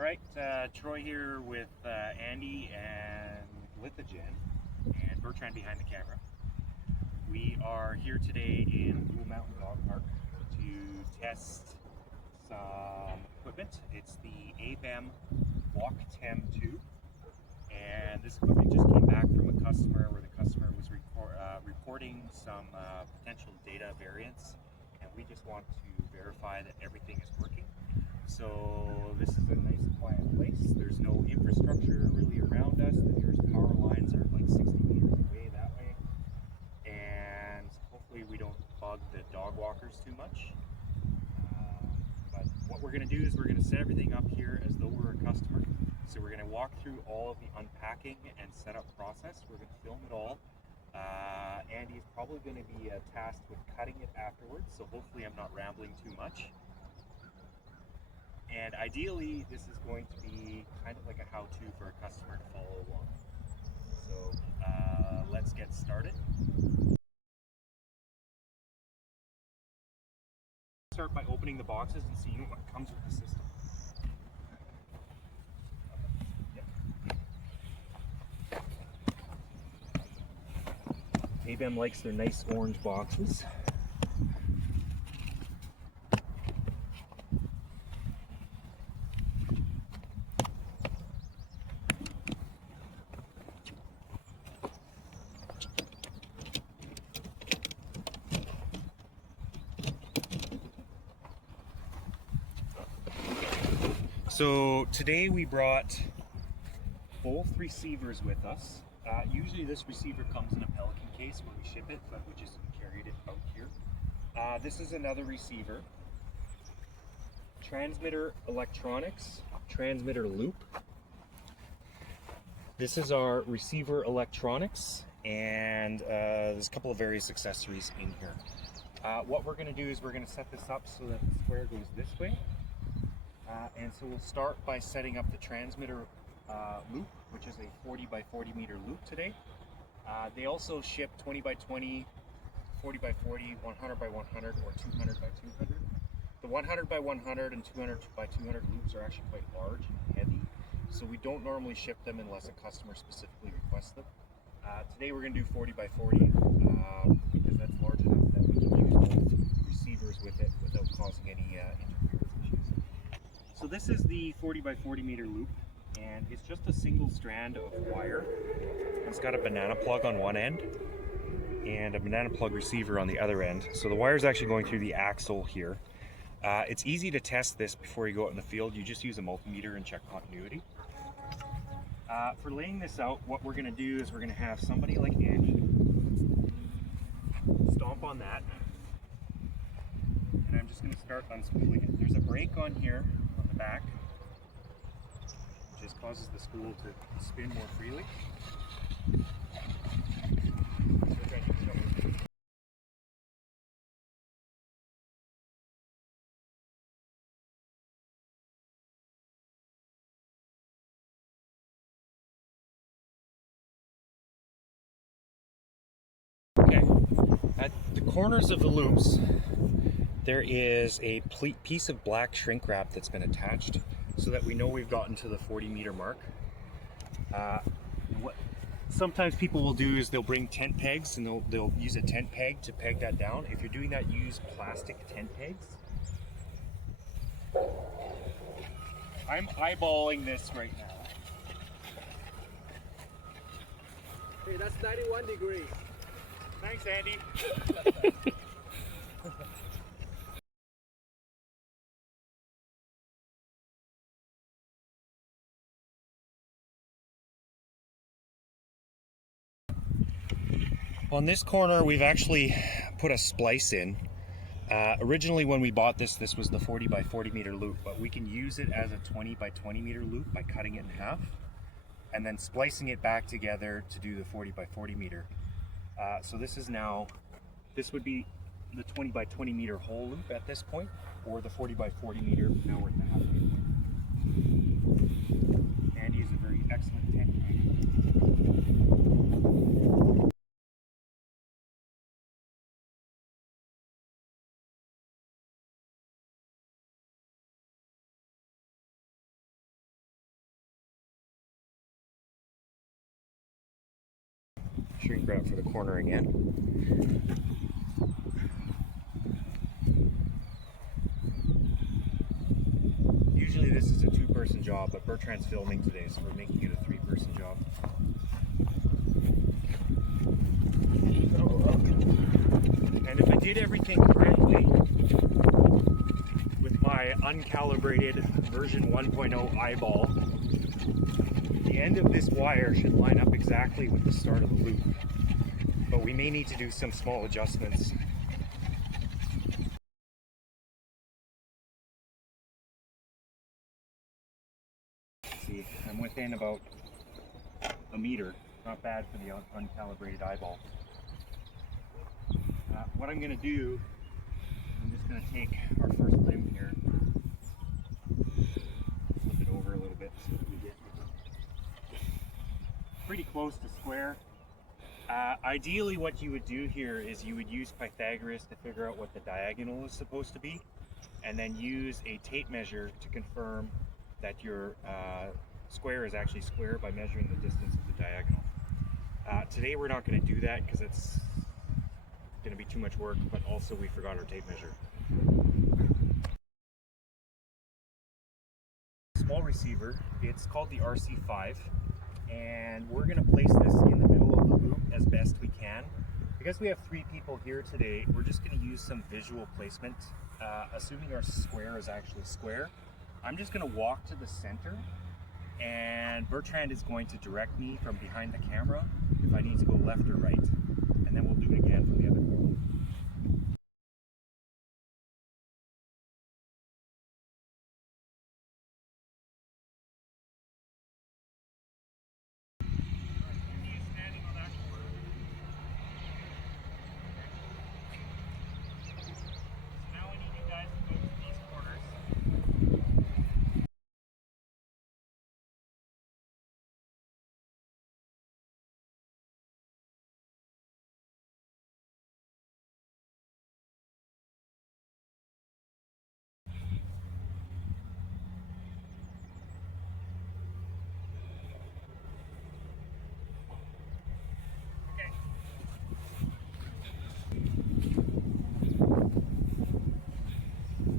Alright, Troy here with Andy and Lithogen and Bertrand behind the camera. We are here today in Blue Mountain Dog Park to test some equipment. It's the ABEM WalkTEM2, and this equipment just came back from a customer where the customer was reporting some potential data variance, and we just want to verify that everything is working. So this is a nice quiet place. There's no infrastructure really around us. The nearest power lines are like 60 meters away that way. And hopefully we don't bug the dog walkers too much. But what we're going to do is we're going to set everything up here as though we're a customer. So we're going to walk through all of the unpacking and setup process. We're going to film it all. Andy is probably going to be tasked with cutting it afterwards, so hopefully I'm not rambling too much. And ideally, this is going to be kind of like a how-to for a customer to follow along. So let's get started. Start by opening the boxes and seeing what comes with the system. ABEM likes their nice orange boxes. So today we brought both receivers with us. Usually this receiver comes in a Pelican case when we ship it, but we just carried it out here. This is another receiver. Transmitter electronics, transmitter loop. This is our receiver electronics, and there's a couple of various accessories in here. What we're going to do is we're going to set this up so that the square goes this way. And so we'll start by setting up the transmitter loop, which is a 40 by 40 meter loop today. They also ship 20 by 20, 40 by 40, 100 by 100, or 200 by 200. The 100 by 100 and 200 by 200 loops are actually quite large and heavy, so we don't normally ship them unless a customer specifically requests them. Today we're going to do 40 by 40 because that's large enough that we can use both receivers with it without causing any interference issues. So this is the 40 by 40 meter loop, and it's just a single strand of wire. It's got a banana plug on one end and a banana plug receiver on the other end. So the wire is actually going through the axle here. It's easy to test this before you go out in the field. You just use a multimeter and check continuity. For laying this out, what we're going to do is we're going to have somebody like Andy stomp on that, and I'm just going to start unspooling it. There's a brake on here on the back, which just causes the spool to spin more freely. Okay, at the corners of the loops, there is a piece of black shrink wrap that's been attached so that we know we've gotten to the 40 meter mark. What sometimes people will do is they'll bring tent pegs and they'll use a tent peg to peg that down. If you're doing that, use plastic tent pegs. I'm eyeballing this right now. Hey, that's 91 degrees. Thanks, Andy. On this corner, we've actually put a splice in. Originally, when we bought this, this was the 40 by 40 meter loop, but we can use it as a 20 by 20 meter loop by cutting it in half and then splicing it back together to do the 40 by 40 meter. So this would be the 20 by 20 meter whole loop at this point, or the 40 by 40 meter. Now we're at the halfway point. Andy is a very excellent technique. anchor up for the corner again. Usually this is a two-person job, but Bertrand's filming today, so we're making it a three-person job. And if I did everything correctly with my uncalibrated version 1.0 eyeball, the end of this wire should line up exactly with the start of the loop. But we may need to do some small adjustments. See, I'm within about a meter. Not bad for the uncalibrated eyeball. What I'm going to do, I'm just going to take our first limb here, flip it over a little bit so that we get pretty close to square. Ideally what you would do here is you would use Pythagoras to figure out what the diagonal is supposed to be, and then use a tape measure to confirm that your square is actually square by measuring the distance of the diagonal. Today we're not going to do that because it's going to be too much work, but also we forgot our tape measure. Small receiver, it's called the RC5, and we're going to place this in the middle of the loop as best we can. Because we have 3 people here today, we're just going to use some visual placement, assuming our square is actually square. I'm just going to walk to the center, and Bertrand is going to direct me from behind the camera if I need to go left or right, and then we'll do it again from the other corner.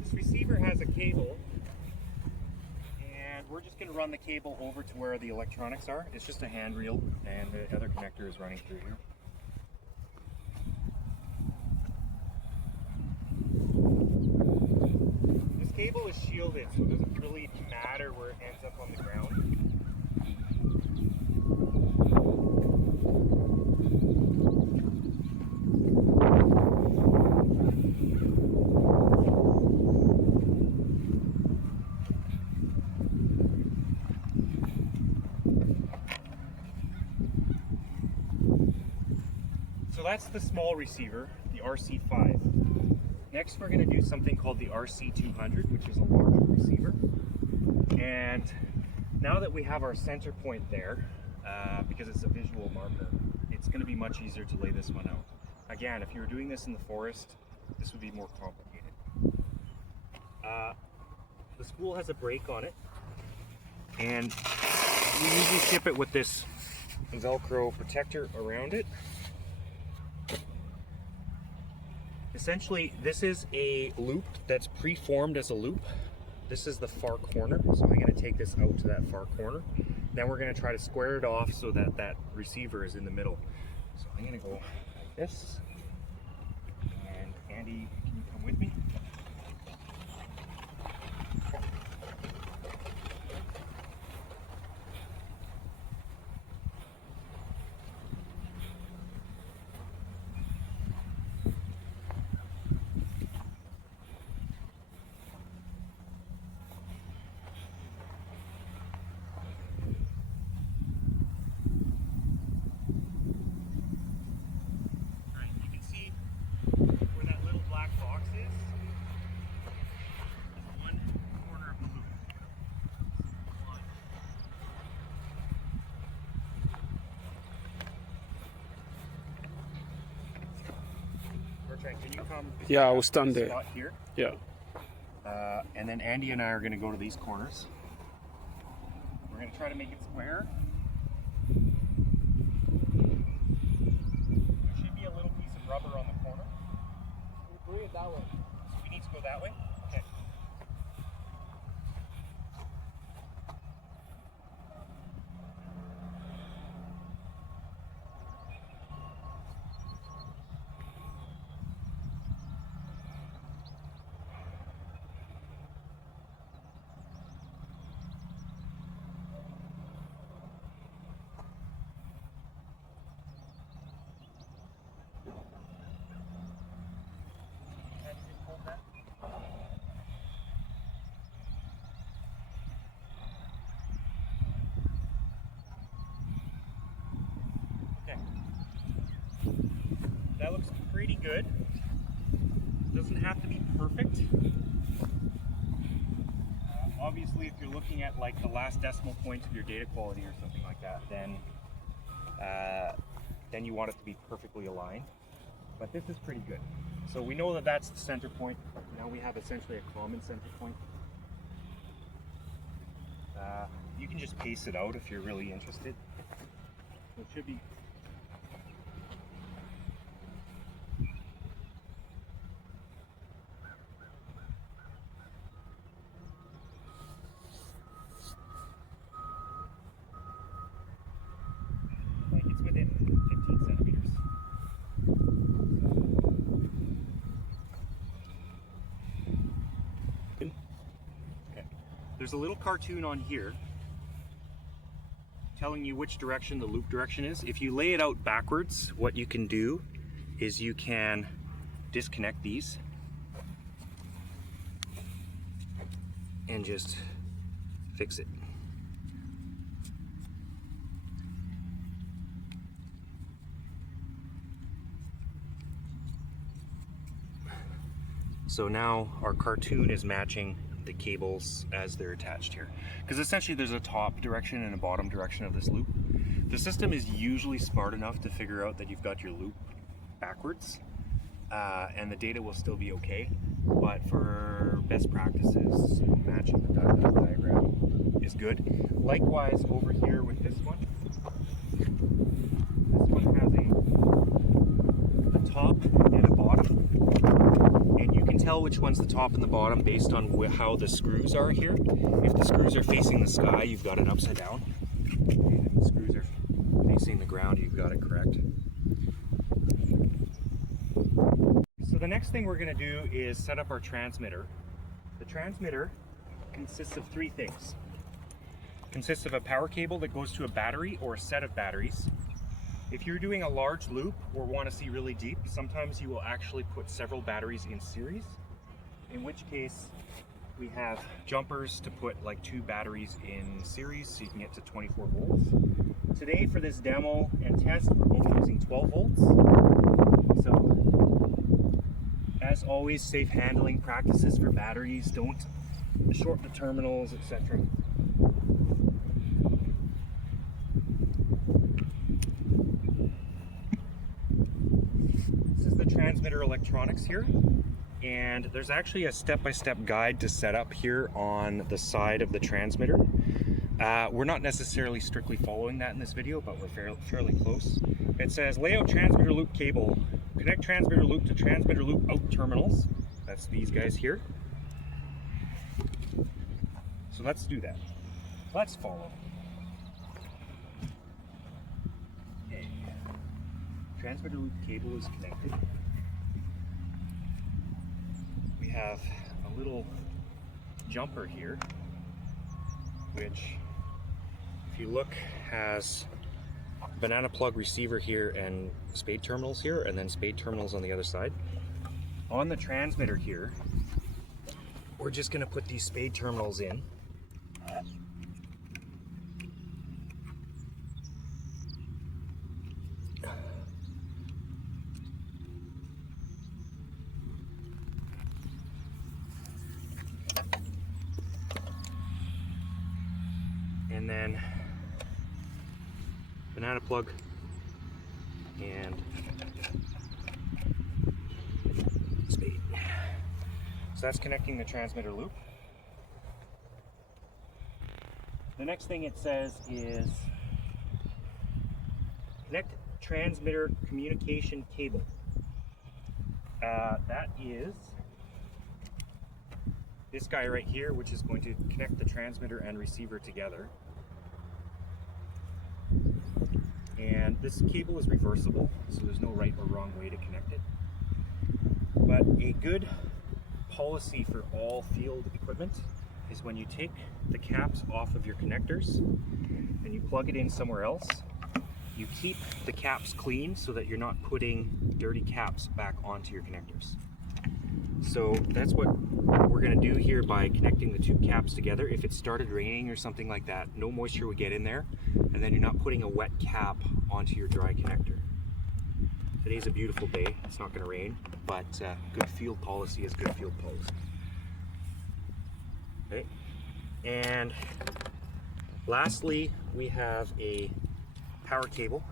This receiver has a cable, and we're just going to run the cable over to where the electronics are. It's just a hand reel, and the other connector is running through here. This cable is shielded, so it doesn't really matter where it ends up on the ground. So that's the small receiver, the RC5. Next we're going to do something called the RC200, which is a larger receiver. And now that we have our center point there, because it's a visual marker, it's going to be much easier to lay this one out. Again, if you were doing this in the forest, this would be more complicated. The spool has a brake on it, and we usually ship it with this Velcro protector around it. Essentially, this is a loop that's pre-formed as a loop. This is the far corner, so I'm going to take this out to that far corner. Then we're going to try to square it off so that that receiver is in the middle. So I'm going to go like this. And Andy, can you come with me? Can you come? Yeah, I will stand there. Spot here. Yeah. And then Andy and I are going to go to these corners. We're going to try to make it square. rubber on the corner. We bring it that way. So we need to go that way? Okay. That looks pretty good. Doesn't have to be perfect. Obviously, if you're looking at like the last decimal point of your data quality or something like that, then you want it to be perfectly aligned. But this is pretty good. So we know that that's the center point. Now we have essentially a common center point. You can just pace it out if you're really interested. So it should be. Like it's within 15 centimeters. Okay. There's a little cartoon on here telling you which direction the loop direction is. If you lay it out backwards, what you can do is you can disconnect these and just fix it. So now our cartoon is matching the cables as they're attached here. Because essentially there's a top direction and a bottom direction of this loop. The system is usually smart enough to figure out that you've got your loop backwards and the data will still be okay. But for best practices, matching the diagram is good. Likewise over here with this one. This one has a top and a bottom. And you can tell which one's the top and the bottom based on how the screws are here. If the screws are facing the sky, you've got it upside down. And if the screws are facing the ground, you've got it correct. So the next thing we're going to do is set up our transmitter. The transmitter consists of three things. It consists of a power cable that goes to a battery or a set of batteries. If you're doing a large loop or want to see really deep, sometimes you will actually put several batteries in series, in which case we have jumpers to put like 2 batteries in series so you can get to 24 volts. Today for this demo and test, we're only using 12 volts. So as always, safe handling practices for batteries, don't short the terminals, etc. Transmitter electronics here, and there's actually a step-by-step guide to set up here on the side of the transmitter. We're not necessarily strictly following that in this video, but we're fairly close. It says layout transmitter loop cable, connect transmitter loop to transmitter loop out terminals. That's these guys here. So let's do that. Let's follow. Okay. Transmitter loop cable is connected. We have a little jumper here, which, if you look, has banana plug receiver here and spade terminals here, and then spade terminals on the other side. On the transmitter here, we're just going to put these spade terminals in. And then banana plug and spade. So that's connecting the transmitter loop. The next thing it says is connect transmitter communication cable. That is this guy right here, which is going to connect the transmitter and receiver together. And this cable is reversible, so there's no right or wrong way to connect it. But a good policy for all field equipment is when you take the caps off of your connectors and you plug it in somewhere else, you keep the caps clean so that you're not putting dirty caps back onto your connectors. So that's what we're going to do here by connecting the two caps together. If it started raining or something like that, no moisture would get in there, and then you're not putting a wet cap onto your dry connector. Today's a beautiful day. It's not going to rain, but good field policy is good field policy. Okay. And lastly, we have a power cable,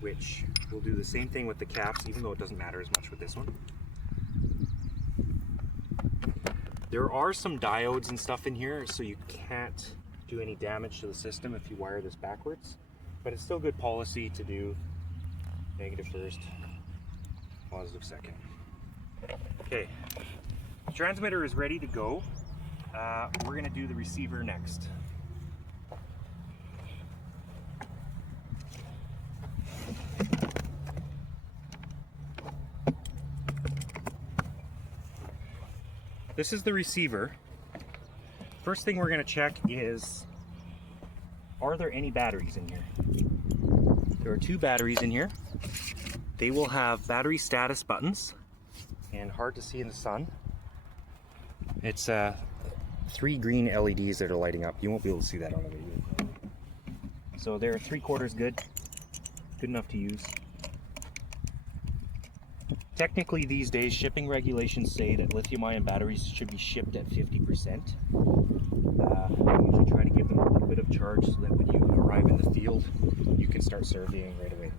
which will do the same thing with the caps, even though it doesn't matter as much with this one. There are some diodes and stuff in here, so you can't do any damage to the system if you wire this backwards, but it's still good policy to do negative first, positive second. Okay, the transmitter is ready to go. We're going to do the receiver next. This is the receiver. First thing we're going to check is, are there any batteries in here? There are two batteries in here. They will have battery status buttons, and hard to see in the sun. It's 3 green LEDs that are lighting up. You won't be able to see that on the video. So they're 3/4 good enough to use. Technically these days, shipping regulations say that lithium-ion batteries should be shipped at 50%. I usually try to give them a little bit of charge so that when you arrive in the field, you can start surveying right away.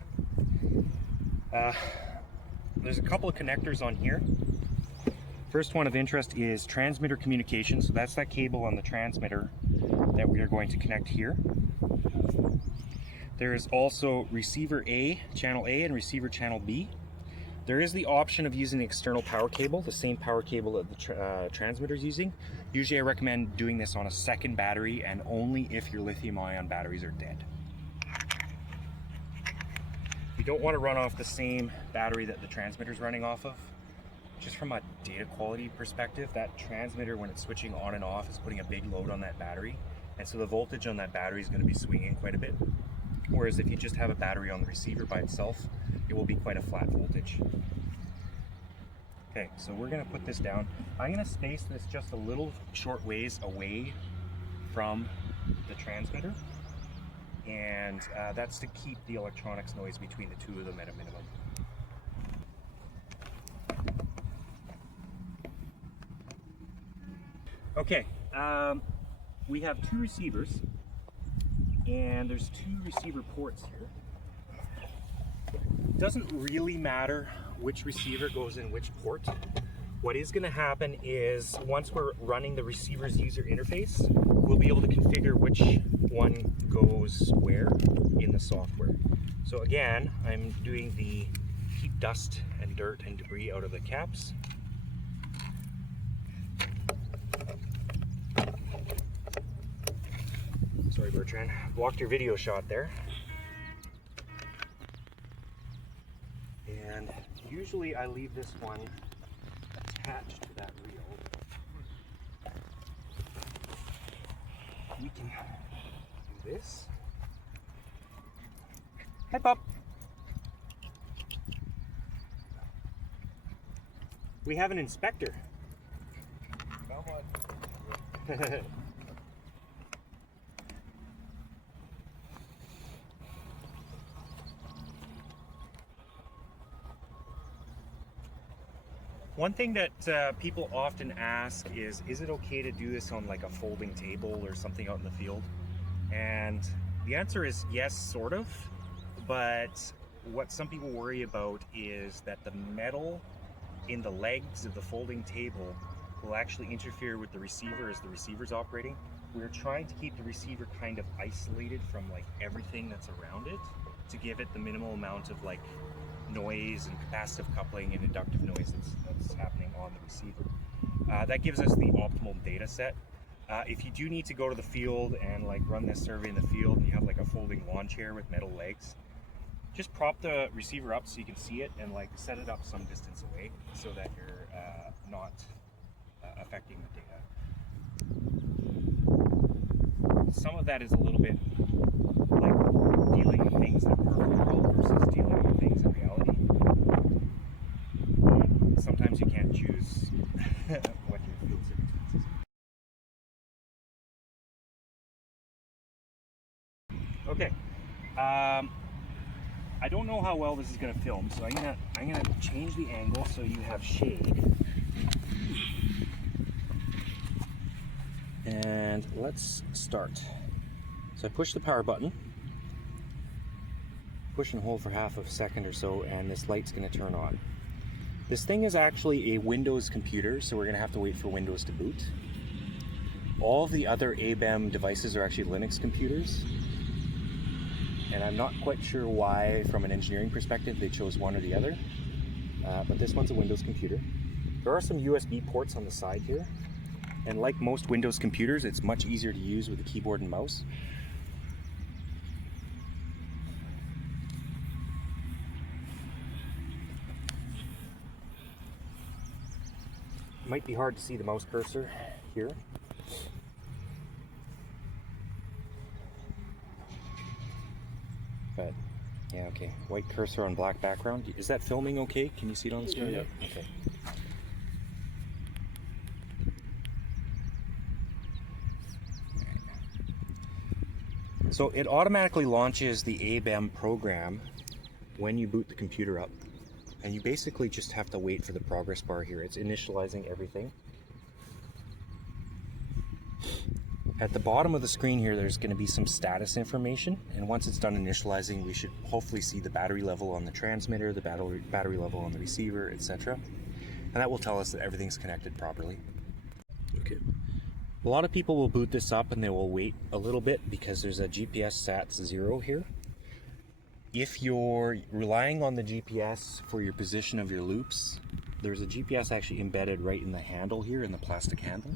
There's a couple of connectors on here. First one of interest is transmitter communication. So that's that cable on the transmitter that we are going to connect here. There is also receiver A, channel A, and receiver channel B. There is the option of using the external power cable, the same power cable that the transmitter is using. Usually I recommend doing this on a second battery, and only if your lithium-ion batteries are dead. You don't want to run off the same battery that the transmitter is running off of. Just from a data quality perspective, that transmitter, when it's switching on and off, is putting a big load on that battery, and so the voltage on that battery is going to be swinging quite a bit. Whereas if you just have a battery on the receiver by itself, it will be quite a flat voltage. Okay, so we're going to put this down. I'm going to space this just a little short ways away from the transmitter, and that's to keep the electronics noise between the two of them at a minimum. Okay, we have two receivers, and there's two receiver ports here. It doesn't really matter which receiver goes in which port. What is going to happen is, once we're running the receiver's user interface, we'll be able to configure which one goes where in the software. So again, I'm doing the keep dust and dirt and debris out of the caps. Sorry, Bertrand, blocked your video shot there. And usually I leave this one attached to that reel. We can do this. Hi, pup. We have an inspector. Come on. One thing that people often ask is it okay to do this on like a folding table or something out in the field? And the answer is yes, sort of. But what some people worry about is that the metal in the legs of the folding table will actually interfere with the receiver as the receiver's operating. We're trying to keep the receiver kind of isolated from like everything that's around it to give it the minimal amount of like noise and capacitive coupling and inductive noise that's happening on the receiver. That gives us the optimal data set. If you do need to go to the field and like run this survey in the field and you have like a folding lawn chair with metal legs, just prop the receiver up so you can see it and like set it up some distance away so that you're not affecting the data. Some of that is a little bit like dealing with things in a perfect world versus dealing with things in reality. Sometimes you can't choose what your field circumstances are. Okay. I don't know how well this is going to film, so I'm gonna change the angle so you have shade. And let's start. So I push the power button, push and hold for half a second or so, and this light's going to turn on. This thing is actually a Windows computer, so we're going to have to wait for Windows to boot. All of the other ABEM devices are actually Linux computers, and I'm not quite sure why, from an engineering perspective, they chose one or the other, but this one's a Windows computer. There are some USB ports on the side here, and like most Windows computers, it's much easier to use with a keyboard and mouse. It might be hard to see the mouse cursor here. But yeah, okay. White cursor on black background. Is that filming okay? Can you see it on the screen? Yeah. Okay. So it automatically launches the ABEM program when you boot the computer up. And you basically just have to wait for the progress bar here. It's initializing everything. At the bottom of the screen here, there's going to be some status information. And once it's done initializing, we should hopefully see the battery level on the transmitter, the battery level on the receiver, etc. And that will tell us that everything's connected properly. Okay. A lot of people will boot this up and they will wait a little bit because there's a GPS SATS 0 here. If you're relying on the GPS for your position of your loops, there's a GPS actually embedded right in the handle here, in the plastic handle.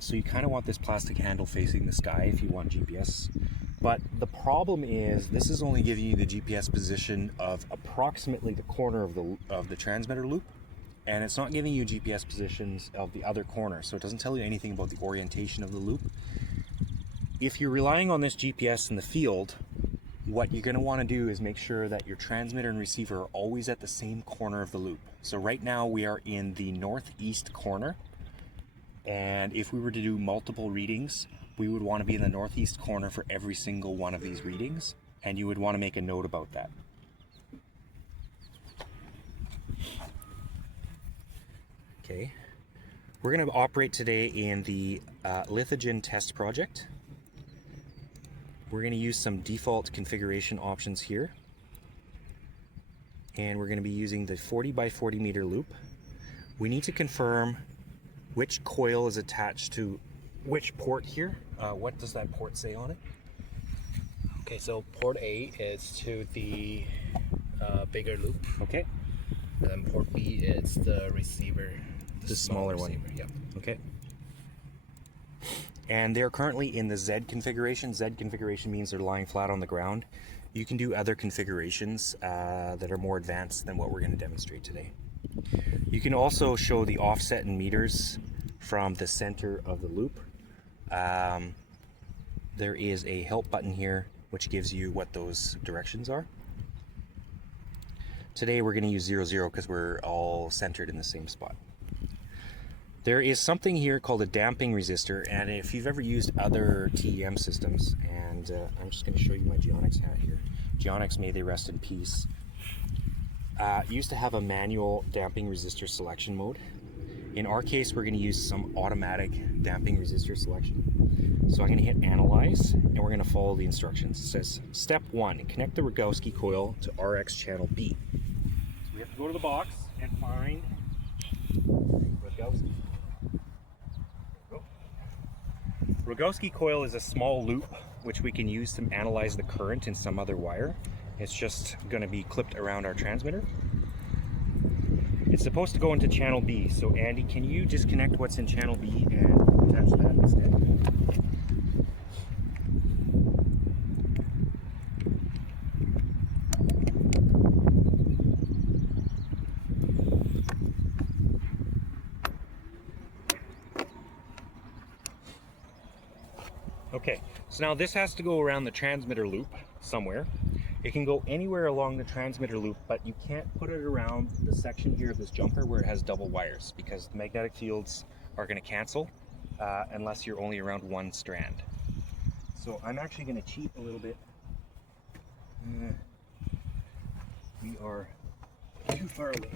So you kind of want this plastic handle facing the sky if you want GPS. But the problem is this is only giving you the GPS position of approximately the corner of the transmitter loop, and it's not giving you GPS positions of the other corner, so it doesn't tell you anything about the orientation of the loop. If you're relying on this GPS in the field, what you're going to want to do is make sure that your transmitter and receiver are always at the same corner of the loop. So right now we are in the northeast corner, and if we were to do multiple readings, we would want to be in the northeast corner for every single one of these readings, and you would want to make a note about that. Okay, we're going to operate today in the Lithogen test project. We're going to use some default configuration options here, and we're going to be using the 40 by 40 meter loop. We need to confirm which coil is attached to which port here. What does that port say on it? Okay, so port A is to the bigger loop. Okay. And then port B is the receiver. The smaller one. Yep. Okay. And they're currently in the Z configuration. Z configuration means they're lying flat on the ground. You can do other configurations that are more advanced than what we're going to demonstrate today. You can also show the offset in meters from the center of the loop. There is a help button here which gives you what those directions are. Today we're going to use 00 because we're all centered in the same spot. There is something here called a damping resistor, and if you've ever used other TEM systems, and I'm just going to show you my Geonics hat here. Geonics, may they rest in peace. Used to have a manual damping resistor selection mode. In our case, we're going to use some automatic damping resistor selection. So I'm going to hit Analyze, and we're going to follow the instructions. It says, Step 1, connect the Rogowski coil to RX channel B. So we have to go to the box and find Rogowski. Rogowski coil is a small loop which we can use to analyze the current in some other wire. It's just going to be clipped around our transmitter. It's supposed to go into channel B, so Andy, can you disconnect what's in channel B and attach that instead? Okay, so now this has to go around the transmitter loop somewhere. It can go anywhere along the transmitter loop, but you can't put it around the section here of this jumper where it has double wires, because the magnetic fields are going to cancel unless you're only around one strand. So I'm actually going to cheat a little bit. We are too far away.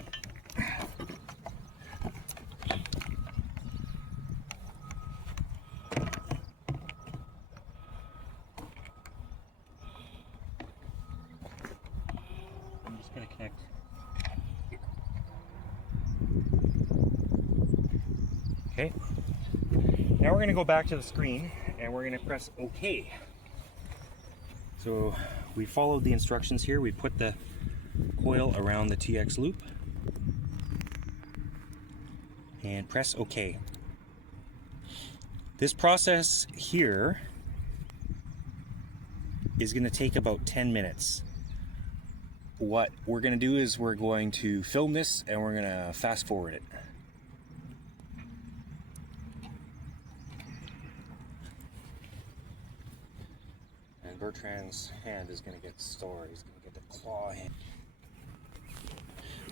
Going to connect here. Okay, now we're going to go back to the screen and we're going to press OK. So we followed the instructions here. We put the coil around the TX loop and press OK. This process here is going to take about 10 minutes. What we're going to do is we're going to film this and we're going to fast forward it. And Bertrand's hand is going to get sore. He's going to get the claw hand.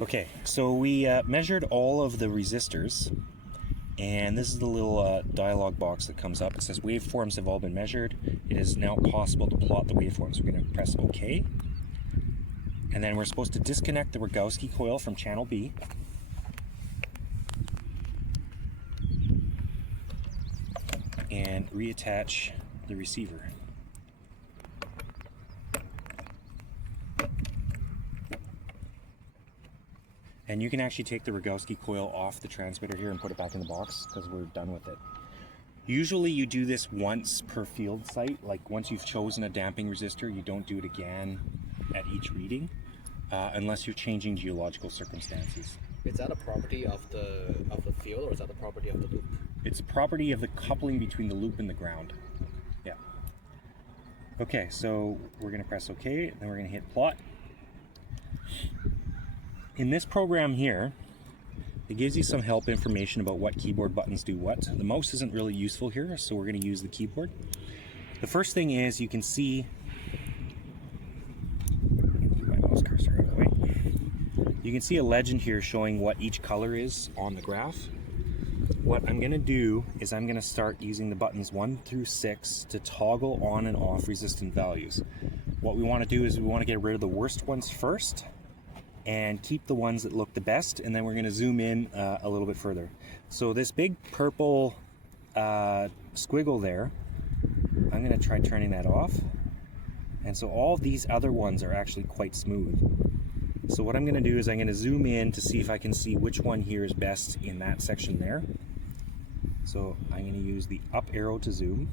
Okay, so we measured all of the resistors, and this is the little dialog box that comes up. It says waveforms have all been measured. It is now possible to plot the waveforms. We're going to press OK. And then we're supposed to disconnect the Rogowski coil from channel B. And reattach the receiver. And you can actually take the Rogowski coil off the transmitter here and put it back in the box because we're done with it. Usually you do this once per field site. Like once you've chosen a damping resistor, you don't do it again at each reading. Unless you're changing geological circumstances. Is that a property of the field, or is that a property of the loop? It's a property of the coupling between the loop and the ground. Yeah. Okay, so we're going to press OK, then we're going to hit plot. In this program here, it gives you some help information about what keyboard buttons do what. The mouse isn't really useful here, so we're going to use the keyboard. The first thing is you can see. You can see a legend here showing what each color is on the graph. What I'm going to do is I'm going to start using the buttons 1 through 6 to toggle on and off resistant values. What we want to do is we want to get rid of the worst ones first and keep the ones that look the best, and then we're going to zoom in a little bit further. So this big purple squiggle there, I'm going to try turning that off. And so all these other ones are actually quite smooth. So what I'm going to do is I'm going to zoom in to see if I can see which one here is best in that section there. So I'm going to use the up arrow to zoom.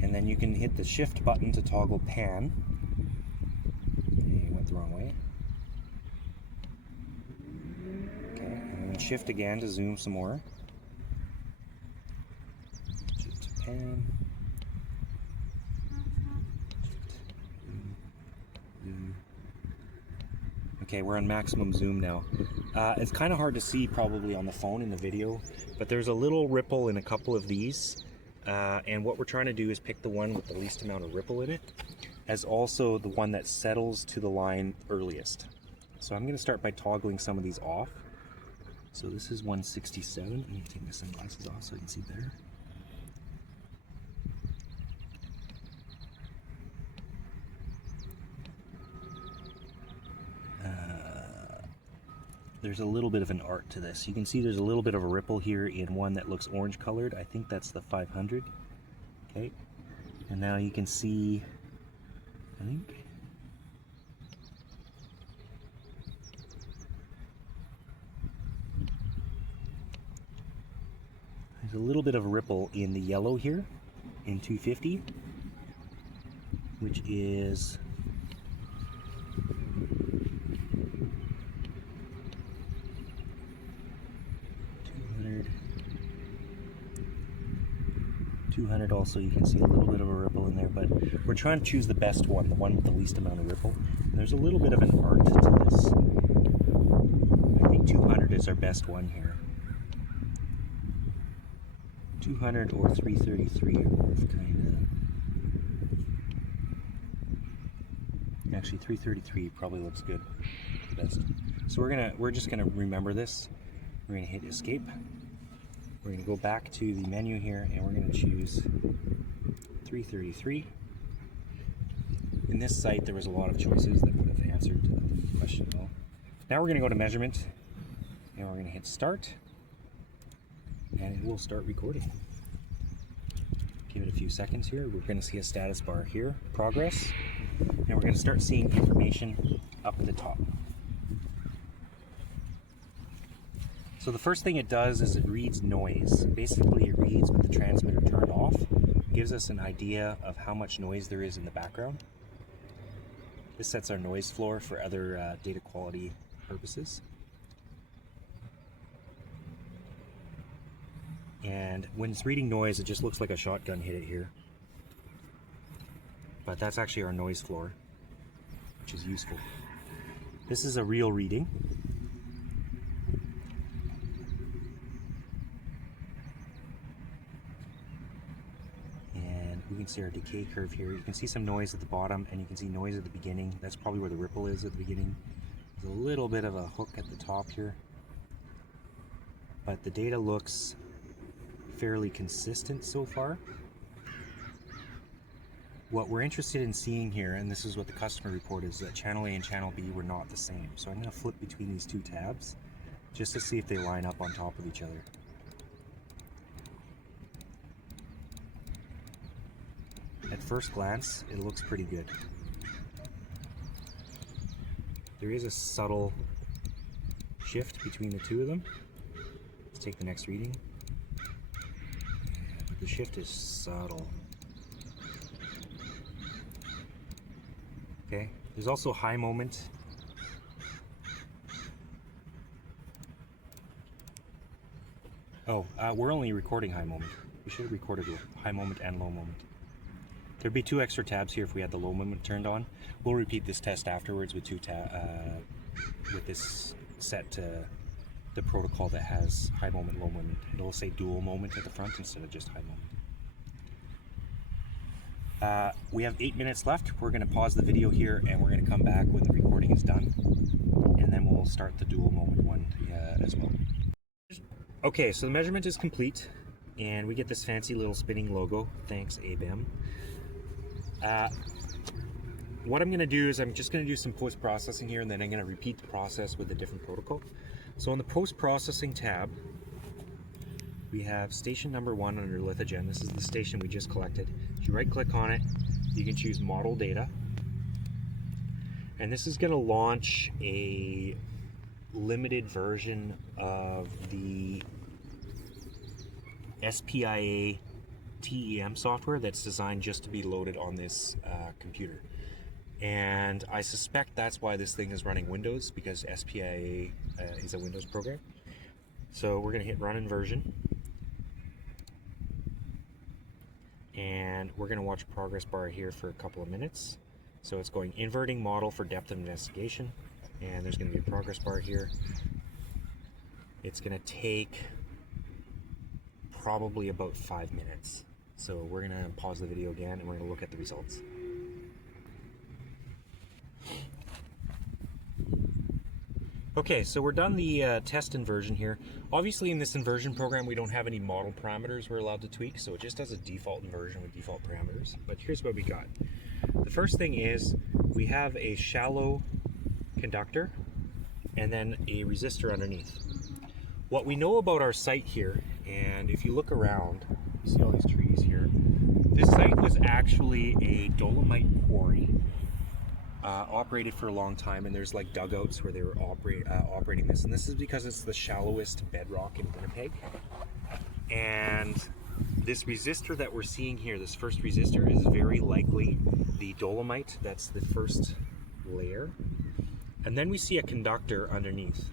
And then you can hit the shift button to toggle pan. Okay, went the wrong way. Okay, and then shift again to zoom some more. Shift to pan. Okay, we're on maximum zoom now. It's kind of hard to see probably on the phone in the video, but there's a little ripple in a couple of these. And what we're trying to do is pick the one with the least amount of ripple in it, as also the one that settles to the line earliest. So I'm going to start by toggling some of these off. So this is 167. I'm going to take my sunglasses off so I can see better. There's a little bit of an art to this. You can see there's a little bit of a ripple here in one that looks orange colored. I think that's the 500. Okay, and now you can see, I think, there's There's a little bit of a ripple in the yellow here in 250, which is 200 also, you can see a little bit of a ripple in there, but we're trying to choose the best one, the one with the least amount of ripple. And there's a little bit of an art to this. I think 200 is our best one here. 200 or 333 are both kind of. Actually, 333 probably looks good, the best. So we're just gonna remember this. We're gonna hit escape. We're going to go back to the menu here and we're going to choose 333. In this site there was a lot of choices that would have answered the question well. Now we're going to go to measurement and we're going to hit start and it will start recording. Give it a few seconds here. We're going to see a status bar here, progress, and we're going to start seeing information up at the top. So the first thing it does is it reads noise. Basically it reads with the transmitter turned off. It gives us an idea of how much noise there is in the background. This sets our noise floor for other data quality purposes. And when it's reading noise, it just looks like a shotgun hit it here. But that's actually our noise floor, which is useful. This is a real reading. You can see our decay curve here. You can see some noise at the bottom and you can see noise at the beginning. That's probably where the ripple is at the beginning. There's a little bit of a hook at the top here. But the data looks fairly consistent so far. What we're interested in seeing here, and this is what the customer report is, that channel A and channel B were not the same. So I'm going to flip between these two tabs just to see if they line up on top of each other. At first glance, it looks pretty good. There is a subtle shift between the two of them. Let's take the next reading. But the shift is subtle. Okay, there's also high moment. Oh, we're only recording high moment. We should have recorded high moment and low moment. There'd be two extra tabs here if we had the low moment turned on. We'll repeat this test afterwards with with this set to the protocol that has high moment, low moment. It'll say dual moment at the front instead of just high moment. We have 8 minutes left. We're going to pause the video here and we're going to come back when the recording is done, and then we'll start the dual moment one as well. Okay, so the measurement is complete and we get this fancy little spinning logo. Thanks, ABEM. What I'm going to do is I'm just going to do some post-processing here, and then I'm going to repeat the process with a different protocol. So on the post-processing tab, we have station number 1 under Lithogen. This is the station we just collected. If you right-click on it, you can choose Model Data. And this is going to launch a limited version of the SPIA TEM software that's designed just to be loaded on this computer. And I suspect that's why this thing is running Windows, because SPIA is a Windows program. So we're going to hit Run Inversion. And we're going to watch a progress bar here for a couple of minutes. So it's going inverting model for depth of investigation. And there's going to be a progress bar here. It's going to take probably about 5 minutes. So we're going to pause the video again and we're going to look at the results. Okay, so we're done the test inversion here. Obviously in this inversion program we don't have any model parameters we're allowed to tweak, so it just does a default inversion with default parameters. But here's what we got. The first thing is we have a shallow conductor and then a resistor underneath. What we know about our site here, and if you look around, you see all these trees here, this site was actually a dolomite quarry. Operated for a long time, and there's like dugouts where they were operating this, and this is because it's the shallowest bedrock in Winnipeg. And this resistor that we're seeing here, this first resistor, is very likely the dolomite. That's the first layer. And then we see a conductor underneath.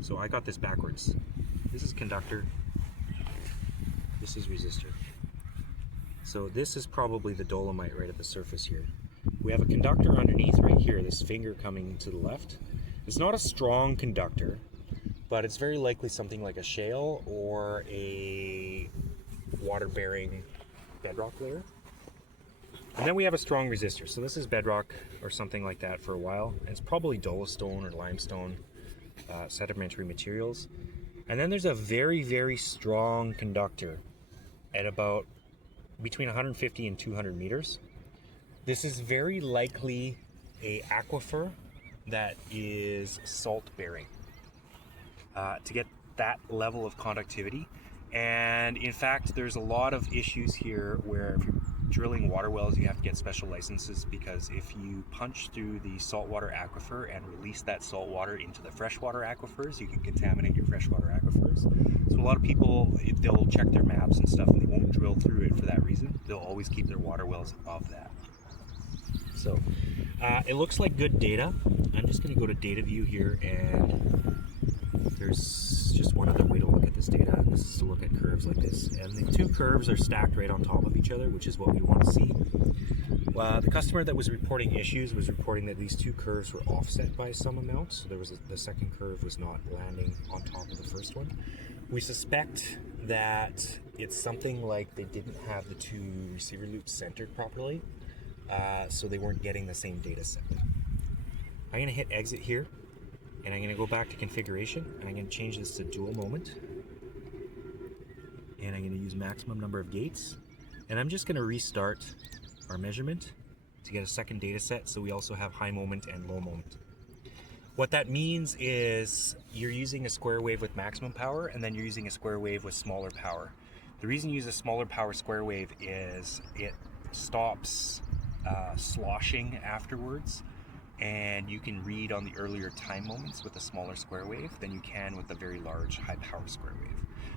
So I got this backwards. This is conductor. This is resistor. So this is probably the dolomite right at the surface here. We have a conductor underneath right here, this finger coming to the left. It's not a strong conductor, but it's very likely something like a shale or a water-bearing bedrock layer. And then we have a strong resistor. So this is bedrock or something like that for a while. And it's probably dolostone or limestone sedimentary materials. And then there's a very, very strong conductor at about between 150 and 200 meters. This is very likely a aquifer that is salt bearing to get that level of conductivity. And in fact, there's a lot of issues here where if you're drilling water wells, you have to get special licenses, because if you punch through the saltwater aquifer and release that salt water into the freshwater aquifers, you can contaminate your freshwater aquifers. So a lot of people, they'll check their maps and stuff and they won't drill through it for that reason. They'll always keep their water wells above that. So it looks like good data. I'm just going to go to data view here, and there's just one other way to look at this data, and this is to look at curves like this. And the two curves are stacked right on top of each other, which is what we want to see. The customer that was reporting issues was reporting that these two curves were offset by some amount. So there was the second curve was not landing on top of the first one. We suspect that it's something like they didn't have the two receiver loops centered properly, so they weren't getting the same data set. I'm going to hit exit here, and I'm going to go back to configuration, and I'm going to change this to dual moment, and I'm going to use maximum number of gates, and I'm just going to restart our measurement to get a second data set, so we also have high moment and low moment. What that means is you're using a square wave with maximum power, and then you're using a square wave with smaller power. The reason you use a smaller power square wave is it stops sloshing afterwards, and you can read on the earlier time moments with a smaller square wave than you can with a very large high power square wave.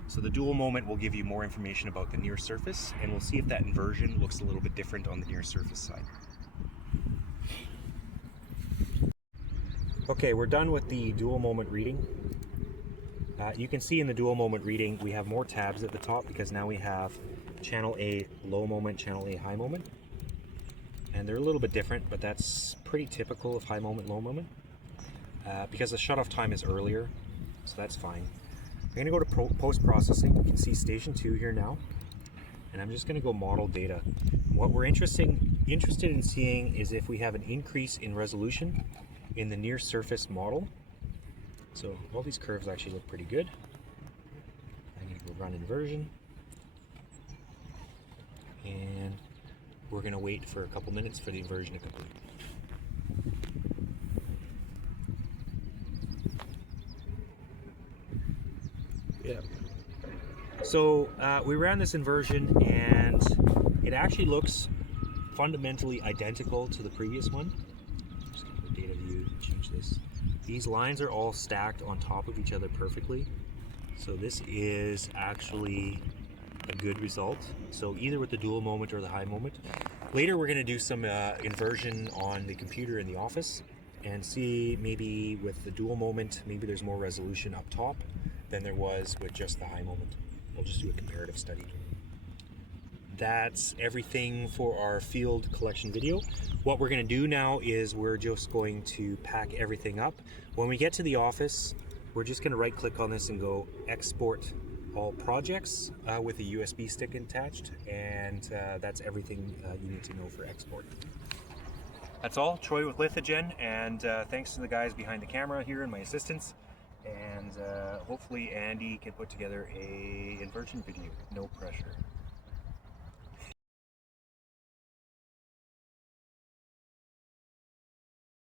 So the dual moment will give you more information about the near surface, and we'll see if that inversion looks a little bit different on the near surface side. Okay, we're done with the dual moment reading. You can see in the dual moment reading we have more tabs at the top, because now we have channel A low moment, channel A high moment. And they're a little bit different, but that's pretty typical of high moment, low moment, because the shutoff time is earlier, so that's fine. I'm going to go to post-processing. You can see station 2 here now, and I'm just going to go model data. What we're interested in seeing is if we have an increase in resolution in the near surface model. So all these curves actually look pretty good. I'm going to go run inversion, and we're going to wait for a couple minutes for the inversion to complete. Yeah. So we ran this inversion, and it actually looks fundamentally identical to the previous one. Just going to go data view and change this. These lines are all stacked on top of each other perfectly. So this is actually a good result. So either with the dual moment or the high moment. Later we're going to do some inversion on the computer in the office and see maybe with the dual moment, maybe there's more resolution up top than there was with just the high moment. We'll just do a comparative study. That's everything for our field collection video. What we're going to do now is we're just going to pack everything up. When we get to the office, we're just going to right click on this and go export all projects with a USB stick attached, and that's everything you need to know for export. That's all. Troy with Lithogen, and thanks to the guys behind the camera here and my assistants, and hopefully Andy can put together a inversion video. No pressure.